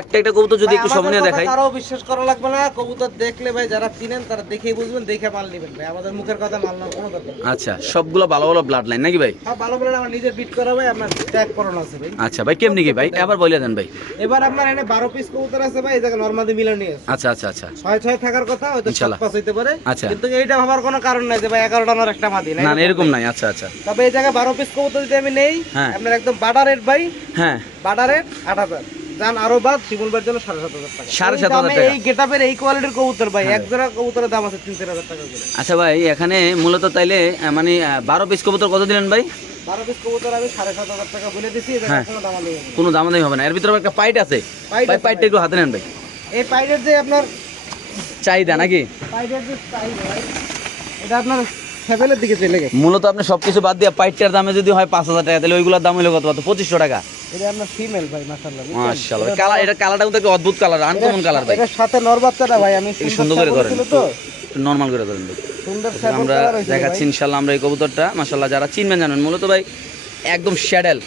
একটা একটা কবুতর যদি একটু সময় দেখাই। কারও বিশ্বাস করা লাগবে না কবুতর দেখলে ভাই যারা চিনেন তারা দেখেই বুঝবেন দেখে মাল নেবেন ভাই আমাদের মুখের কথা মাল নেওয়ার কোনো দরকার আচ্ছা সবগুলো ভালো ভালো ব্লাড লাইন নাকি ভাই? সব ভালো বলে আমার নিজের বিট করা ভাই আপনার ট্যাগ করানো আছে ভাই। আচ্ছা ভাই কেমনি কি ভাই? এবার বলে দেন ভাই। এবার আপনার এনে বারো পিস কবুতর আছে ভাই এই জায়গায় নর্মালি মিলানি আছে আচ্ছা আচ্ছা আচ্ছা। ছয় ছয় থাকার কথা হয়তো সাত ইনশাল্লাহ। পাঁচ হইতে পারে। আচ্ছা। কিন্তু এইটা ভাবার কোনো কারণ নাই যে ভাই এগারোটা নর একটা মাদি না না এরকম নাই। আচ্ছা আচ্ছা। তবে এই জায়গায় বারো পিস কবুতর যদি আমি নেই হ্যাঁ। আপনার একদম বাটা রেট ভাই। হ্যাঁ। বাটা রেট আট হাজার। যান আরও বাদ শিমুল ভাইয়ের জন্য সাড়ে সাত হাজার টাকা। সাড়ে এই সাত হাজার টাকা। এই গেটাপের এই কোয়ালিটির কবুতর ভাই এক জোড়া কবুতরের দাম আছে তিন চার হাজার টাকা করে। আচ্ছা ভাই এখানে মূলত তাইলে মানে বারো পিস কবুতর কত দিলেন ভাই? বারো পিস কবুতর আমি সাড়ে সাত হাজার টাকা বলে দিছি হ্যাঁ। কোনো দামাদামি হবে না। এর ভিতরে একটা পাইট আছে। পাইটটা একটু হাতে নেন ভাই। এই পাইডের যে আপনার চাহিদা নাকি? পাইডের যে ভাই এটা আপনার সেভেলের দিকে চলে গেছে। মূলত আপনি সবকিছু বাদ দিয়ে পাইটটার দামে যদি হয় পাঁচ হাজার টাকা তাহলে ওইগুলোর দাম হলো কত? কত? পঁচিশশো টাকা। এটা আপনার ফিমেল ভাই মাশাআল্লাহ মাশাআল্লাহ। কালার এটা কালারটা কিন্তু অদ্ভুত কালার আনকমন কালার ভাই। এটার সাথে নর ভাই আমি সুন্দর করে ধরেন ছিল তো। নর্মাল করে ধরেন সুন্দর আমরা দেখাচ্ছি ইনশাল্লাহ আমরা এই কবুতরটা। মাশাল্লাহ যারা চিনবেন জানেন মূলত ভাই একদম শ্যাডেল।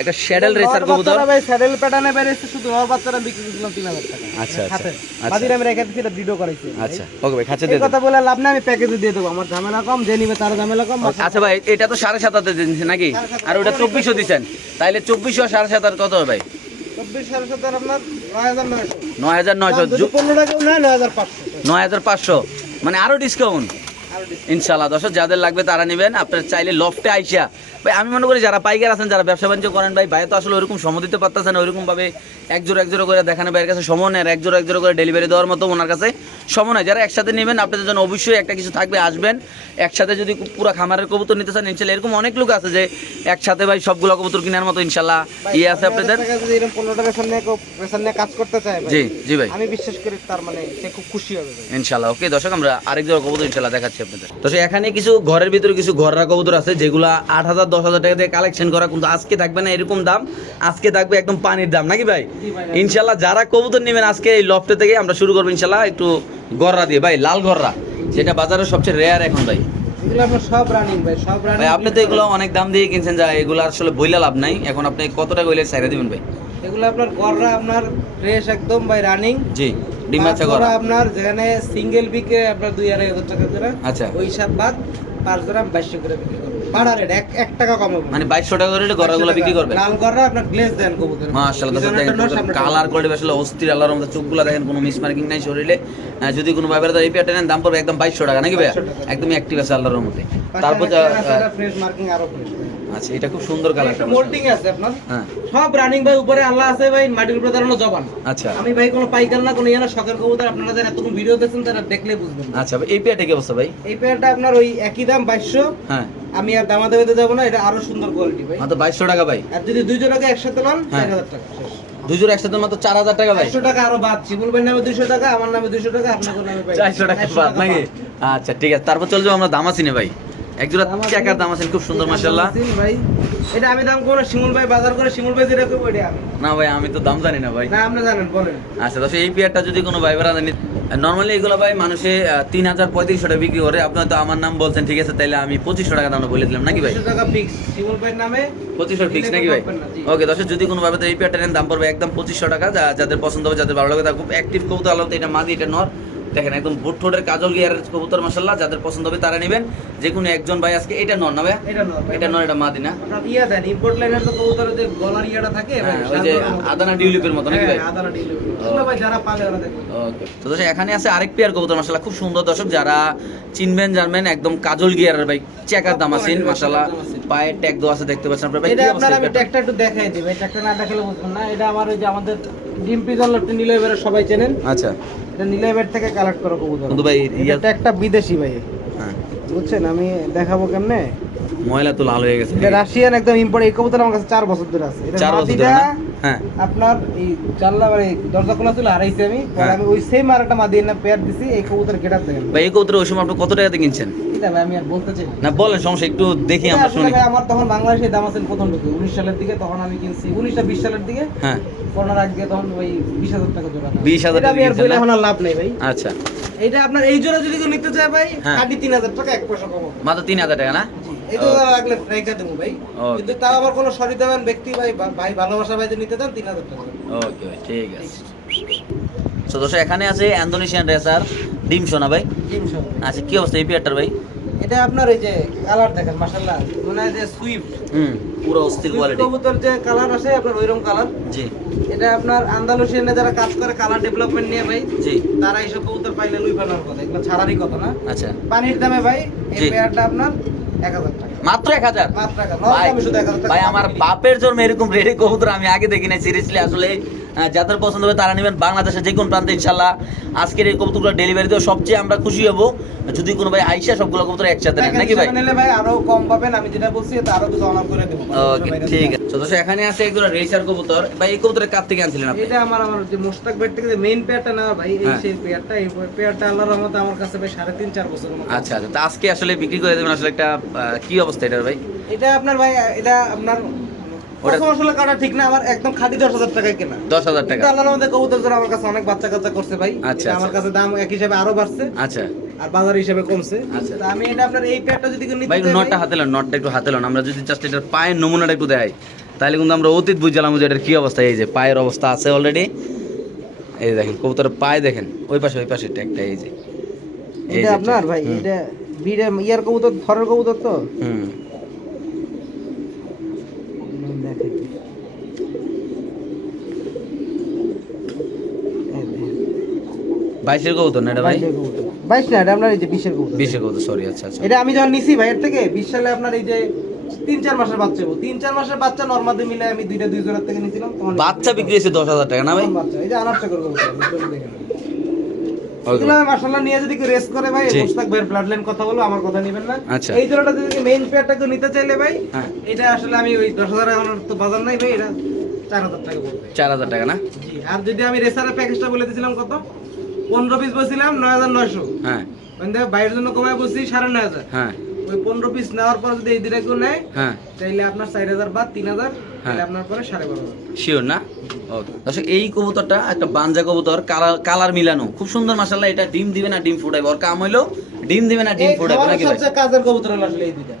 একটা শ্যাডেল রেসার কবুতর। ভাই স্যাডেল প্যাটার্নে বেরিয়েছে শুধু নর বাচ্চাটা বিক্রি করছিলাম তিন হাজার টাকা। আচ্ছা, আচ্ছা, আচ্ছা। বাদির আমি রেখে দিচ্ছি এটা ভিডিও করাইছি আচ্ছা ওকে ভাই খাচ্ছে এই দিয়ে কথা বলে লাভ না আমি প্যাকেজে দিয়ে দেবো। আমার ঝামেলা কম যে নিবে তার ঝামেলা কম আচ্ছা ভাই এটা তো সাড়ে সাত হাজার নাকি? আর ওটা চব্বিশশো দিচ্ছেন। তাইলে চব্বিশশো সাড়ে সাত কত হবে ভাই? চব্বিশ সাড়ে সাত হাজার আপনার নয় হাজার নয়শো। নয় হাজার নয়শো। যদি পনেরো টাকা নয় হাজার পাঁচশো। মানে আরও ডিসকাউন্ট আরও। ইনশাল্লাহ দর্শক যাদের লাগবে তারা নেবেন। আপনার চাইলে লফটে আইসা। ভাই আমি মনে করি যারা পাইকার আছেন যারা ব্যবসা বাণিজ্য করেন ভাই ভাই তো আসলে ওরকম সময় দিতে পারতেছেন ওইরকম ভাবে এক জোড়া এক জোড়া করে দেখানো ভাইয়ের কাছে সময় নেই। আর এক জোড়া এক জোড়া করে ডেলিভারি দেওয়ার মতো ওনার কাছে সময় নেই। যারা একসাথে নেবেন আপনাদের জন্য অবশ্যই একটা কিছু থাকবে আসবেন। একসাথে যদি পুরো খামারের কবুতর নিতে চান ইনশাল্লাহ এরকম অনেক লোক আছে যে একসাথে ভাই সবগুলো কবুতর কেনার মতো ইনশাল্লাহ ইয়ে আছে আপনাদের। নিয়ে জি জি ভাই। আমি বিশ্বাস করি তার মানে খুব খুশি হবে ইনশাল্লাহ ওকে দর্শক আমরা আরেক কবুতর ইনশাল্লাহ দেখাচ্ছি আপনাদের দর্শক এখানে কিছু ঘরের ভিতরে কিছু ঘররা কবুতর আছে যেগুলো আট হাজার দশ হাজার টাকা দিয়ে কালেকশন করা কিন্তু আজকে থাকবে না এরকম দাম। আজকে থাকবে একদম পানির দাম নাকি ভাই? ইনশাল্লাহ যারা কবুতর নেবেন আজকে এই লফটে থেকে আমরা শুরু করব ইনশাল্লাহ একটু গররা দিয়ে। ভাই লাল গররা যেটা বাজারে সবচেয়ে রেয়ার এখন ভাই। সব রানিং ভাই সব রানিং আপনি তো এগুলো অনেক দাম দিয়ে কিনছেন যা এগুলো আসলে বইলা লাভ নাই। এখন আপনি কত টাকা হইলে সাইরা দিবেন ভাই? এগুলো আপনার গররা আপনার ফ্রেশ একদম ভাই রানিং জি। ডিম বাচ্চা গররা আপনার যেখানে সিঙ্গেল বিকে আপনার দুই আড়াই হাজার টাকা করে। আচ্ছা। ওই হিসাব বাদ পাঁচ গ্রাম বাইশশো করে বিক্রি করব। রেট এক এক টাকা মানে বাইশশো টাকা করে বিক্রি করবেন? লাল গররা আপনার গ্লেজ দেন কবুতর মাশাআল্লাহ দেখেন কালার কোয়ালিটি আসলে অস্থির আল্লাহর মধ্যে চোখগুলো দেখেন কোনো মিস মার্কিং নাই শরীরে। যদি কোনো ভাবে এই পেয়ারটা নেন দাম পড়বে একদম বাইশশো টাকা নাকি ভাইয়া? 2200 টাকা। একদমই অ্যাক্টিভ আছে আল্লাহর তারপর তারপর ফ্রেশ মার্কিং আরও আচ্ছা এটা খুব সুন্দর কালার একটা মোল্ডিং আছে আপনার। হ্যাঁ। সব রানিং ভাই উপরে আল্লাহ আছে ভাই মাটির উপরে দাঁড়ানো জবান। আচ্ছা। আমি ভাই কোনো পাইকার না কোনো ইয়ে না শখের কবুতর আপনারা যারা এতক্ষণ ভিডিও দেখছেন তারা দেখলে বুঝবেন। আচ্ছা এই পেয়ারটা কি অবস্থা ভাই? এই পেয়ারটা আপনার ওই একই দাম বাইশশো। হ্যাঁ। আমি আর দামা দেবেতে যাব না এটা আরও সুন্দর কোয়ালিটি ভাই। মাত্র বাইশশো টাকা ভাই। আর যদি দুইশো টাকা একসাথে লন হ্যাঁ। চার হাজার টাকা শেষ। দুজোর একসাথে মাত্র চার হাজার টাকা ভাই। একশো টাকা আরও বাদ শিবুল ভাই নামে দুইশো টাকা আমার নামে দুইশো টাকা আপনার নামে চারশো টাকা বাদ নাকি? আচ্ছা ঠিক আছে তারপর চলে যাব আমরা দামাসিনে ভাই। একজোড়া চেকার দামাসিন খুব সুন্দর ভাই এটা আমি দাম শিমুল ভাই বাজার করে শিমুল ভাই যেটা আমি। না ভাই আমি তো দাম জানি না ভাই। না আপনি জানেন বলেন। আচ্ছা তো এই পেয়ারটা যদি কোনো ভাই বেড়া নর্মালি এগুলো ভাই মানুষে তিন হাজার পঁয়ত্রিশশো টাকা বিক্রি করে আপনি তো আমার নাম বলছেন ঠিক আছে তাইলে আমি পঁচিশশো টাকা দাম বলে দিলাম নাকি ভাই? 200 টাকা ফিক্স শিমুল ভাইয়ের নামে পঁচিশশো ফিক্স নাকি ভাই? ওকে দর্শক যদি কোনো ভাবে এই পেয়ারটা নেন দাম পড়বে একদম পঁচিশশো টাকা যাদের পছন্দ হবে যাদের ভালো লাগে খুব অ্যাক্টিভ আলো এটা মাদি এটা নর। দেখেন একদম বুট ঠোঁটের কাজল গিয়ারের কবুতর মাসাল্লাহ যাদের পছন্দ হবে তারা নেবেন। যে কোনো একজন ভাই আজকে এটা নর না ভাই এটা নয় ভাই। এটা নর এটা মাদি না? ইয়া দেন ইম্পোর্ট লাইনের তো কবুতরের যে গলার ইয়াটা থাকে হ্যাঁ, ওই যে আদানা ডিউলিপের মতো নাকি ভাই? হ্যাঁ, আদানা ভাই যারা পালে ওরা দেখবে ওকে। তো দর্শক এখানে আছে আরেক পেয়ার কবুতর মাসাল্লাহ খুব সুন্দর দর্শক যারা চিনবেন জানবেন একদম কাজল গিয়ারের ভাই চেকার দাম আছেন মাসাল্লাহ পায়ে ট্যাগ দেওয়া আছে দেখতে পাচ্ছেন আপনার ভাই এটা কি আমি ট্যাগটা একটু দেখাই দিই ভাই ট্যাগটা না দেখালে বুঝবেন না এটা আমার ওই যে আমাদের ডিম পিজন লটটি নিলে এবারে সবাই চেনেন। আচ্ছা। এটা নিলাইবের থেকে কালেক্ট করা কবুতর ভাই এটা একটা বিদেশি ভাই। হ্যাঁ। বুঝছেন? আমি দেখাবো কেমনে? ময়লা তো লাল হয়ে গেছে। এটা রাশিয়ান একদম ইম্পোর্ট এই কবুতর আমার কাছে চার বছর ধরে আছে। এটা চার বছর ধরে? হ্যাঁ। আপনার এই জানলা মানে দরজা খোলা ছিল হারাইছি আমি। পরে হ্যাঁ। আমি ওই সেম আর একটা মাদি না পেয়ার দিছি এই কবুতর গেটার দেখেন ভাই এই কবুতর ওই সময় আপনি কত টাকাতে কিনছেন? এটা ভাই আমি আর বলতে চাই না। বলেন সমস্যা একটু দেখি আমরা শুনি। ভাই আমার তখন বাংলাদেশে দাম আছে প্রথম ঢুকে উনিশ সালের দিকে তখন আমি কিনছি। উনিশটা বিশ সালের দিকে হ্যাঁ। করোনার আগে তখন ওই বিশ হাজার টাকা জোড়া দাম। 20,000 এটা আমি আর টাকা বলে কিনছেন এখন আর লাভ নেই ভাই। আচ্ছা। এটা আপনার এই জোড়া যদি কেউ নিতে চায় ভাই হ্যাঁ। সাড়ে তিন হাজার টাকা এক পয়সা কম মাত্র তিন হাজার টাকা না? এই তো রেখে দেবো ভাই। কিন্তু তাও আবার কোনো সরিদাবান ব্যক্তি ভাই ভাই ভালোবাসা ভাই নিতে চান তিন হাজার টাকা। ওকে ঠিক আছে। তো দর্শক এখানে আছে ইন্দোনেশিয়ান রেসার ডিম সোনা ভাই। আচ্ছা কি অবস্থা এই পেয়ারটার ভাই? এটা আপনার ওই যে কালার দেখেন মাশাআল্লাহ। মানে যে সুইফট হুম পুরো অস্থির কোয়ালিটি কবুতর যে কালার আছে আপনার ওইরকম কালার জি। এটা আপনার আন্দালুসিয়ানে যারা কাজ করে কালার ডেভেলপমেন্ট নিয়ে ভাই জি। তারা এইসব কবুতর পাইলে লুই পানোর কথা। এগুলো ছাড়ারই কথা না। আচ্ছা। পানির দামে ভাই এই। পেয়ারটা আপনার মাত্র এক হাজার? ভাই আমার বাপের জন্ম এরকম রেডি কবুতর আমি আগে দেখি নাই সিরিয়াসলি আসলে যাদের পছন্দ হবে তারা নেবেন বাংলাদেশের যে কোন প্রান্তে ইনশাল্লাহ। আজকের এই কবুতরগুলো ডেলিভারি দেওয়া সবচেয়ে আমরা খুশি হব। যদি কোনো ভাই আইসা সবগুলো কবুতর একসাথে নেন নাকি ভাই? নিলে ভাই আরও কম পাবেন আমি যেটা বলছি এটা আরও কিছু অনার করে দেবো। ওকে ঠিক আছে। তো এখানে আছে এগুলো রেসার কবুতর। ভাই এই কবুতরের কাপ থেকে আনছিলেন আপনি? এটা আমার আমার যে মোস্তাক বেড থেকে যে মেইন পেয়ারটা না ভাই এই হ্যাঁ। সেই পেয়ারটা এই পেয়ারটা আল্লাহর রহমতে আমার কাছে ভাই সাড়ে তিন চার বছর আচ্ছা আচ্ছা। তো আজকে আসলে বিক্রি করে দেবেন আসলে একটা কি অবস্থা এটার ভাই? এটা আপনার ভাই এটা আপনার প্রথম আসলে কাটা ঠিক না আমার একদম খাঁটি দশ হাজার টাকায় কেনা। দশ হাজার টাকা। আল্লাহর মধ্যে কবুতর আমার কাছে অনেক বাচ্চা কাচ্চা করছে ভাই। আচ্ছা, আমার আচ্ছা। কাছে দাম এক হিসাবে আরও বাড়ছে। আচ্ছা। আর বাজার হিসাবে কমছে। আচ্ছা। তো আমি এটা আপনার এই যদি নিতে ভাই নটটা হাতে লন নটটা একটু হাতে লন। আমরা যদি জাস্ট এটার পায়ের নমুনাটা একটু দেখাই তাহলে কিন্তু আমরা অতীত বুঝলাম যে এটার কি অবস্থা। এই যে পায়ের অবস্থা আছে অলরেডি এই দেখেন কবুতরের পায়ে দেখেন ওই পাশে ওই পাশে ট্যাগটা এই যে। এটা আপনার ভাই এটা বিড়ে ইয়ার কবুতর থরের কবুতর তো? হুম দেখাই। এই দেখেন। বাইশের কবুতর না এটা ভাই? বাইশ না এটা আপনার এই যে বিশের কবুতর। বিশের কবুতর সরি আচ্ছা আচ্ছা। এটা আমি যখন নিছি ভাইয়ের থেকে বিশ সালে আপনার এই যে তিন চার মাসের বাচ্চা তিন চার মাসের বাচ্চা নর্মাদি মিলে আমি দুইটা দুই জোড়ার থেকে নিয়েছিলাম বাচ্চা বিক্রি হয়েছে দশ হাজার টাকা না ভাই? বাচ্চা এই যে আনারটা করব দেখেন Okay. এগুলো আমি মাশাআল্লাহ নিয়ে যদি রেস করে ভাই মুস্তাক ভাইয়ের ব্লাড লাইন কথা বলো আমার কথা নেবেন না। এই জোড়াটা যদি মেইন পেয়ারটা কেউ নিতে চাইলে ভাই এটা আসলে আমি ওই দশ হাজার তো বাজার নাই ভাই এটা চার হাজার টাকা চার হাজার টাকা না? আর যদি আমি রেসারের প্যাকেজটা বলে দিয়েছিলাম কত? পনেরো পিস বলছিলাম নয় হাজার নয়শো। হ্যাঁ। মানে বাইরের জন্য কমায় বলছি সাড়ে নয় হাজার। হ্যাঁ। ওই পনেরো পিস নেওয়ার পর যদি এই দিনে কেউ নেয় হ্যাঁ। তাইলে আপনার চার হাজার বা তিন হাজার হ্যাঁ। আপনার পরে সাড়ে বারো হাজার। শিওর না? দর্শক এই কবুতরটা একটা বাঞ্জা কবুতর কালার কালার মিলানো। খুব সুন্দর মাসাল্লাহ এটা ডিম দিবে না ডিম ফুটাইবে। ওর কাম হইল ডিম দিবে না ডিম ফুটাইবে নাকি কাজের কবুতর আসলে এই দুইটা।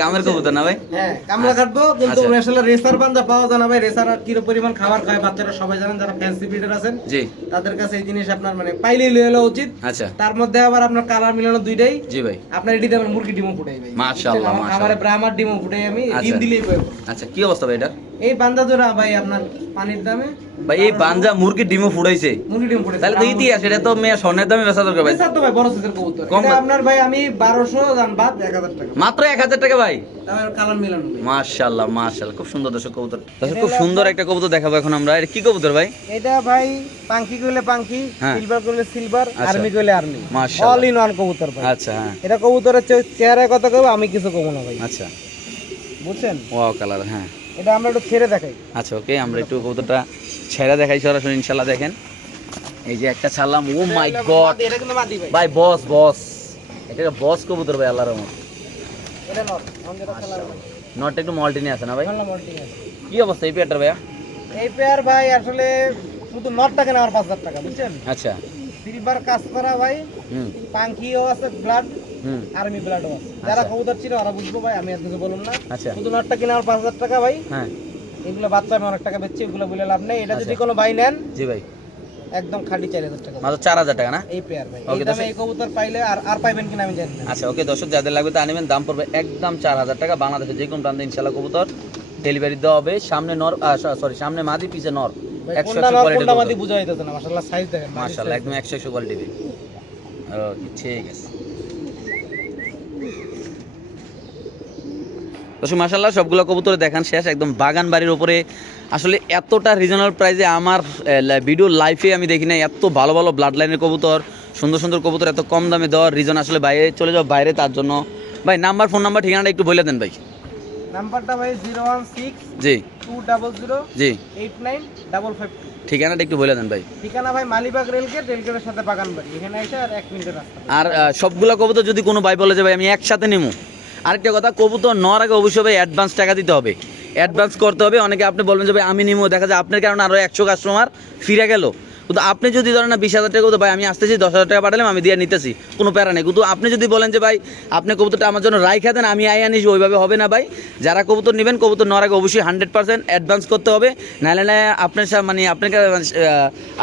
কামের কবুতর না ভাই? হ্যাঁ কামলা কাটবো কিন্তু আচ্ছা। আসলে রেসার বান্ধা পাওয়া যায় না ভাই। রেসার আর কিরো পরিমাণ খাবার খায় বাচ্চারা সবাই জানেন যারা ফ্যান্সি ব্রিডার আছেন জি। তাদের কাছে এই জিনিস আপনার মানে পাইলেই লয়ে এলো উচিত। আচ্ছা। তার মধ্যে আবার আপনার কালার মিলানো দুইটাই। জি ভাই। আপনার এটিতে আমার মুরগি ডিমও ফুটাই ভাই। মাশাআল্লাহ, মাশাআল্লাহ। খামারে ব্রাহ্মার ডিমও ফুটাই আমি ডিম আচ্ছা। দিলেই পাই আচ্ছা কি অবস্থা ভাই এটা এই বান্দা জোড়া ভাই আপনার পানির দামে। ভাই এই বাঞ্জা মুরগি ডিমও ফুটাইছে। মুরগি ডিম পড়েছে তাহলে তো ইতিহাস এটা তো মেয়ে স্বর্ণের দামে বেচা দরকার ভাই। পয়সা তো ভাই বড় সাইজের কবুতর। এটা আপনার ভাই আমি 1200 দাম বাদ 1000 টাকা। মাত্র এক হাজার টাকা মিলানো ভাই। খুব সুন্দর দর্শক কবুতর। দর্শক খুব সুন্দর একটা কবুতর দেখাবো এখন আমরা। এটা কি কবুতর ভাই? এটা ভাই পাঙ্কি কইলে পাঙ্কি হ্যাঁ। সিলভার কইলে সিলভার আচ্ছা। আর্মি কইলে আর্মি। অল ইন ওয়ান কবুতর ভাই। আচ্ছা হ্যাঁ। এটা কবুতরের চে- চেহারায় কথা কইবো আমি কিছু কমো না ভাই। আচ্ছা। বুঝছেন? ওয়াও কালার হ্যাঁ। এটা আমরা একটু ছেড়ে দেখাই। আচ্ছা ওকে আমরা একটু কবুতরটা ছেড়ে দেখাই সরাসরি ইনশাল্লাহ দেখেন। এই যে একটা ছাড়লাম ও মাই গড ভাই। বস বস এটা বস কবুতর ভাই আল্লাহর রহমত এটা নট আমি যেটা খেলা নটটা একটু মল্টিনে আছে না ভাই? কি অবস্থা এই পেয়ারটার ভাইয়া? এই পেয়ার ভাই আসলে শুধু নটটা কেন আমার পাঁচ হাজার টাকা বুঝছেন? আচ্ছা। সিলভার কাজ করা ভাই পাঙ্কিও আছে ব্লাড হুম। আর্মি ব্লাডও আছে। যারা কবুতর ছিল ওরা বুঝব ভাই আমি আর কিছু বলুন না। আচ্ছা। শুধু নটটা কিনে আমার পাঁচ হাজার টাকা ভাই। হ্যাঁ। এগুলো বাচ্চা আমি অনেক টাকা বেচছি এগুলো বলে লাভ নেই। এটা যদি আচ্ছা। কোনো ভাই নেন জি ভাই। একদম খাঁটি চার হাজার টাকা। মাত্র চার হাজার টাকা না? এই পেয়ার ভাই। Okay, দামে এই কবুতর পাইলে আর আর পাইবেন কিনা আমি জানি না। আচ্ছা ওকে দর্শক যাদের লাগবে তা নেবেন দাম পড়বে একদম চার হাজার টাকা। বাংলাদেশে যে কোনো প্রান্তে কবুতর ডেলিভারি দেওয়া হবে। সামনে নর সরি সামনে মাদি পিছে নর। ভাই, একশো কোনটা একশো নর কোয়ালিটি মাদি বুঝা যাইতেছে না। মাশাআল্লাহ সাইজ দেখেন। মাশাআল্লাহ একদম একশো একশো কোয়ালিটি ওকে ঠিক আছে। দর্শক মাশাল্লাহ সবগুলো কবুতরে দেখান শেষ একদম বাগান বাড়ির উপরে। আসলে এতটা রিজনাল প্রাইজে আমার ভিডিও লাইফে আমি দেখি না এত ভালো ভালো ব্লাড লাইনের কবুতর সুন্দর সুন্দর কবুতর এত কম দামে দেওয়ার রিজন আসলে বাইরে চলে যাও বাইরে তার জন্য। ভাই নাম্বার ফোন নাম্বার ঠিকানাটা একটু বলে দেন ভাই। নাম্বারটা ভাই জিরো ওয়ান সিক্স জি। টু ডাবল জিরো জি। এইট নাইন ডাবল ফাইভ ঠিকানাটা একটু বলে দেন ভাই। ঠিকানা ভাই মালিবাগ রেলগেট রেলগেটের সাথে বাগান এখানে এসে আর এক মিনিটের রাস্তা। আর সবগুলা কবুতর যদি কোনো ভাই বলে যে ভাই আমি একসাথে নেব আরেকটা কথা, কবুতর নেওয়ার আগে অবশ্যই অ্যাডভান্স টাকা দিতে হবে। অ্যাডভান্স করতে হবে, অনেকে আপনি বলবেন যে ভাই আমি নিমো, দেখা যায় আপনার কারণে আরও একশো কাস্টমার ফিরে গেল। কিন্তু আপনি যদি ধরেন না বিশ হাজার টাকা ভাই আমি আসতেছি, দশ হাজার টাকা পাঠালাম, আমি দিয়ে নিতেছি, কোনো প্যারা নেই। কিন্তু আপনি যদি বলেন যে ভাই, আপনি কবুতরটা আমার জন্য রাইখা দেন, আমি আই আনিস ওইভাবে হবে না ভাই। যারা কবুতর নেবেন, কবুতর নেওয়ার আগে অবশ্যই হান্ড্রেড পার্সেন্ট অ্যাডভান্স করতে হবে। নাহলে না আপনার মানে আপনাকে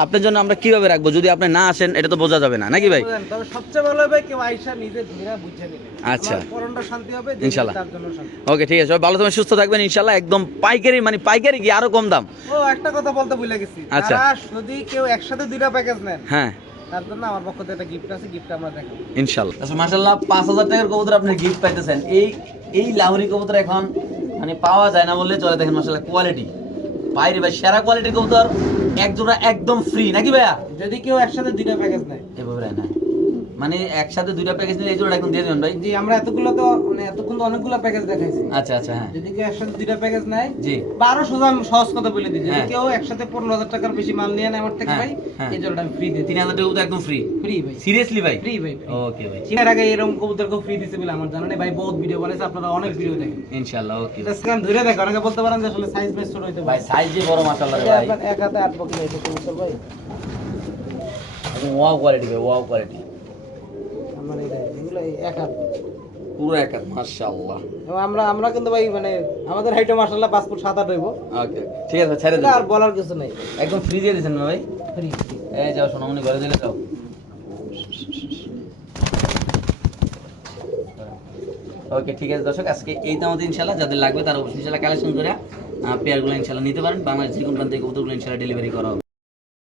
আপনার জন্য আমরা কীভাবে রাখব? যদি আপনি না আসেন, এটা তো বোঝা যাবে না। নাকি ভাই? সবচেয়ে ভালো হবে কেউ আইসা নিজে ধীরে বুঝে নেবে। আচ্ছা। ইনশাল্লাহ। তার জন্য শান্তি। ওকে ঠিক আছে ভালো সুস্থ থাকবেন ইনশাল্লাহ একদম পাইকারি মানে পাইকারি কি আরও কম দাম? ও একটা কথা বলতে ভুলে গেছি। আচ্ছা। যদি কেউ একসাথে দুইটা প্যাকেজ নেন হ্যাঁ। তার জন্য আমার পক্ষ থেকে একটা গিফট আছে গিফট আমরা দেখাবো। ইনশাল্লাহ। আচ্ছা মাশাল্লাহ পাঁচ হাজার টাকার কবুতর আপনি গিফট পাইতেছেন। এই এই লাহোরি কবুতর এখন মানে পাওয়া যায় না বললে চলে দেখেন কোয়ালিটি বাইরে ভাই সেরা কোয়ালিটির কবুতর এক জোড়া একদম ফ্রি নাকি ভাইয়া? যদি কেউ একসাথে দুইটা প্যাকেজ নেয়। এভাবে না। মানে একসাথে দুইটা প্যাকেজ নিলে এই জোড়া এখন দিয়ে দেবেন ভাই? জি আমরা এতগুলো তো মানে এতক্ষণ তো অনেকগুলো প্যাকেজ দেখাইছি। আচ্ছা আচ্ছা হ্যাঁ। যদি কেউ একসাথে দুইটা প্যাকেজ নেয় জি। বারো সোজা আমি সহজ কথা বলে দিই যদি হ্যাঁ। কেউ একসাথে পনেরো হাজার টাকার বেশি মাল নিয়ে নেয় আমার থেকে হ্যাঁ, ভাই হ্যাঁ। এই জলটা আমি ফ্রি দিই তিন হাজার টাকা কবুতর একদম ফ্রি ফ্রি ভাই। সিরিয়াসলি ভাই? ফ্রি ভাই ওকে ভাই। এর আগে এরকম কবুতরকে ফ্রি দিতে বলে আমার জানা নেই। ভাই বহুত ভিডিও বানাইছে আপনারা অনেক ভিডিও দেখেন। ইনশাল্লাহ ওকে এটা স্ক্যান ধরে দেখো অনেকে বলতে পারেন যে আসলে সাইজ বেশ ছোট হইতে ভাই সাইজ সাইজে বড় এটা ভাই। এক হাতে আট পকেট হইতে কবুতর ভাই। একদম ওয়াও কোয়ালিটি ভাই ওয়াও কোয়ালিটি দেখেন, এগুলো এক হাত। পুরো এক মাশাআল্লাহ। এবং আমরা আমরা কিন্তু ভাই মানে আমাদের হাইটে মার্শাল্লাহ পাঁচ ফুট সাত আট হইব। ওকে ঠিক আছে ছেড়ে দিন। আর বলার কিছু নাই। একদম ফ্রি দিয়ে দিয়েছেন না ভাই? ফ্রি এই যাও সোনামণি ঘরে দিলে যাও। ওকে ঠিক আছে দর্শক আজকে এই তো আমাদের ইনশাল্লাহ যাদের লাগবে তারা অবশ্যই ইনশাল্লাহ কালেকশন করে পেয়ারগুলো ইনশাল্লাহ নিতে পারেন। বাংলাদেশ যে কোনো প্রান্তে কবুতরগুলো ইনশাল্লাহ ডেলিভারি করা হবে।